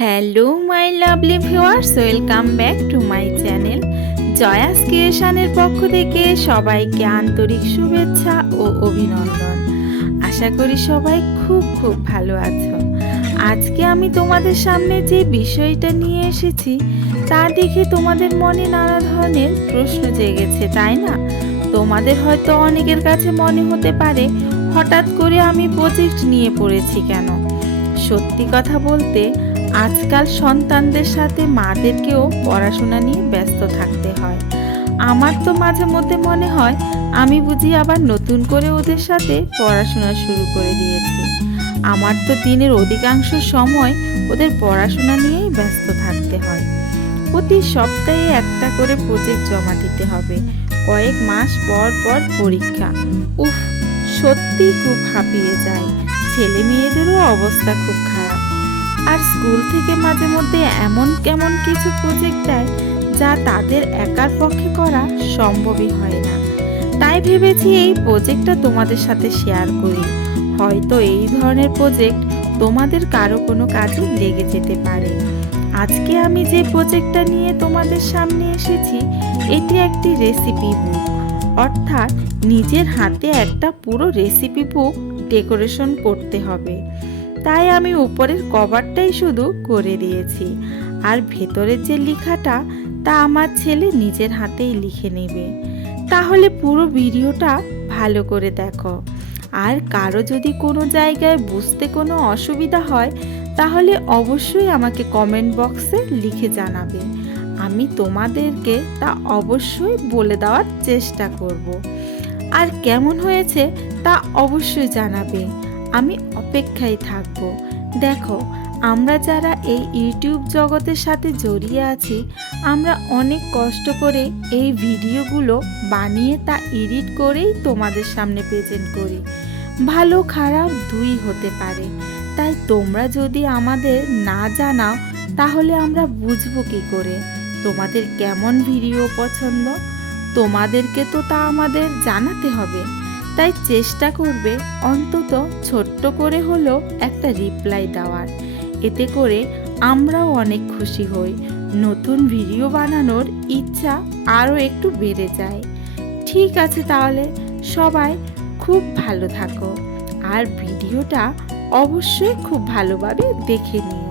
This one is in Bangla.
Hello my lovely viewers, welcome back to my channel. Joya's ক্রিয়েশনের পক্ষ থেকে সবাইকে আন্তরিক শুভেচ্ছা ও অভিনন্দন। আশা করি সবাই খুব খুব ভালো আছো। আজকে আমি তোমাদের সামনে যে বিষয়টা নিয়ে এসেছি তা দেখে তোমাদের মনে নানা ধরনের প্রশ্ন জেগেছে, তাই না? তোমাদের হয়তো অনেকের কাছে মনে হতে পারে হঠাৎ করে আমি প্রজেক্ট নিয়ে পড়েছি কেন। সত্যি কথা বলতে আজকাল সন্তানদের সাথে মাদেরকেও পড়াশোনা নিয়ে ব্যস্ত থাকতে হয়। আমার তো মাঝে মধ্যে মনে হয় আমি বুঝি আবার নতুন করে ওদের সাথে পড়াশোনা শুরু করে দিয়েছি। আমার তো দিনের অধিকাংশ সময় ওদের পড়াশোনা নিয়েই ব্যস্ত থাকতে হয়। প্রতি সপ্তাহে একটা করে প্রজেক্ট জমা দিতে হবে, কয়েক মাস পর পর পরীক্ষা। উফ, সত্যি খুব হাঁপিয়ে যায়। ছেলে মেয়েদেরও অবস্থা খুব খারাপ। আর স্কুল থেকে মাঝে মধ্যে এমন কেমন কিছু প্রজেক্ট দেয় যা তাদের একার পক্ষে করা সম্ভবই হয় না। তাই ভেবেছি এই প্রজেক্টটা তোমাদের সাথে শেয়ার করি। হয়তো এই ধরনের প্রজেক্ট তোমাদের কারো কোনো কাজে লেগে যেতে পারে। আজকে আমি যে প্রজেক্টটা নিয়ে তোমাদের সামনে এসেছি এটি একটি রেসিপি বুক, অর্থাৎ নিজের হাতে একটা পুরো রেসিপি বুক ডেকোরেশন করতে হবে। তাই আমি উপরের কভারটাই শুধু করে দিয়েছি, আর ভেতরের যে লেখাটা তা আমার ছেলে নিজের হাতেই লিখে নেবে। তাহলে পুরো ভিডিওটা ভালো করে দেখো। আর কারো যদি কোনো জায়গায় বুঝতে কোনো অসুবিধা হয় তাহলে অবশ্যই আমাকে কমেন্ট বক্সে লিখে জানাবে। আমি তোমাদেরকে তা অবশ্যই বলে দেওয়ার চেষ্টা করব। আর কেমন হয়েছে তা অবশ্যই জানাবে, আমি অপেক্ষায় থাকব। দেখো, আমরা যারা এই ইউটিউব জগতের সাথে জড়িয়ে আছি, আমরা অনেক কষ্ট করে এই ভিডিওগুলো বানিয়ে তা এডিট করেই তোমাদের সামনে প্রেজেন্ট করি। ভালো খারাপ দুই হতে পারে, তাই তোমরা যদি আমাদের না জানাও তাহলে আমরা বুঝবো কী করে তোমাদের কেমন ভিডিও পছন্দ। তোমাদেরকে তো তা আমাদের জানাতে হবে। তাই চেষ্টা করবে অন্তত ছোট্ট করে হলেও একটা রিপ্লাই দেওয়ার। এতে করে আমরাও অনেক খুশি হই, নতুন ভিডিও বানানোর ইচ্ছা আরও একটু বেড়ে যায়। ঠিক আছে, তাহলে সবাই খুব ভালো থাকো আর ভিডিওটা অবশ্যই খুব ভালোভাবে দেখে নিও।